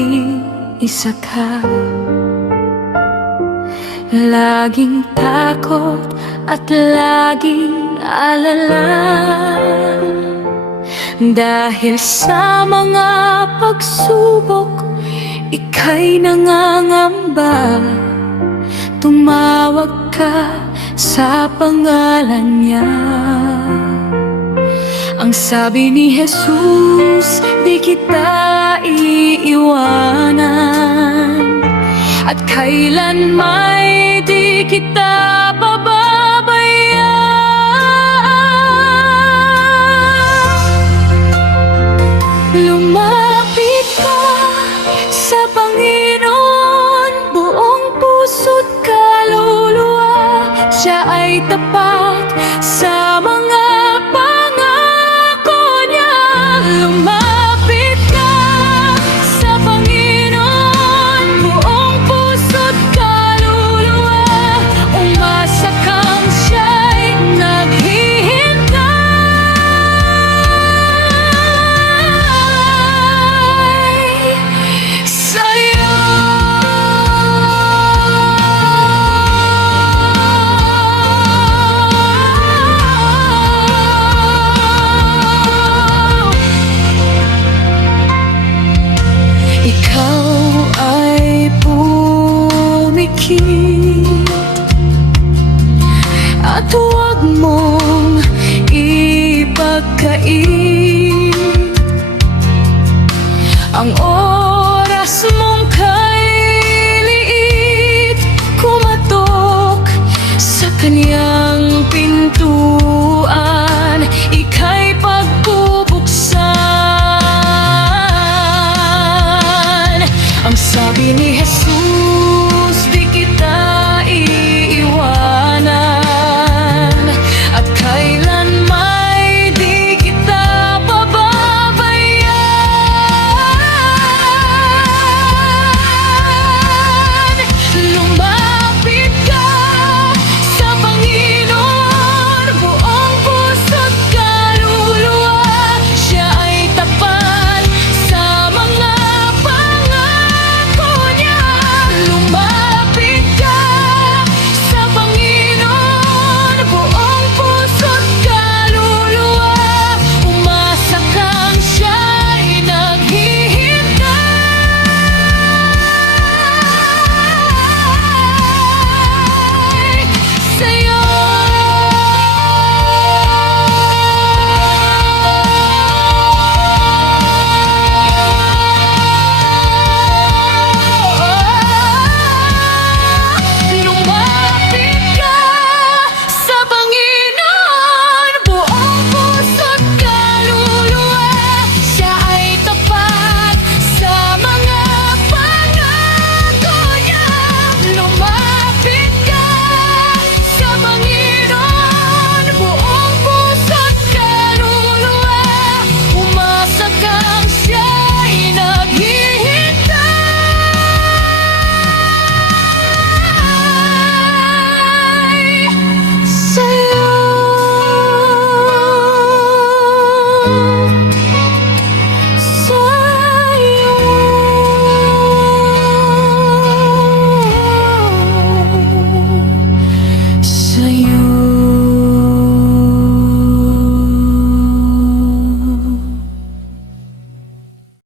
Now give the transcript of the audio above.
nag-iisa ka. Laging takot at laging alala, dahil sa mga pagsubok ika'y nangangamba. Tumawag ka sa pangalan niya. Ang sabi ni Jesus, di kita iiwanan, at kailan may di kita pababayaan. Lumapit ka sa Panginoon, buong puso't kaluluwa. Siya ay tapat sa mga pangako niya. Lumapit ka sa Panginoon, buong puso't kaluluwa. Umasa kang siya'y naghihintay sa'yo. Ikaw ay pumikit at huwag mong ipagkait ang oras mong kay liit. Kumatok sa Kanya.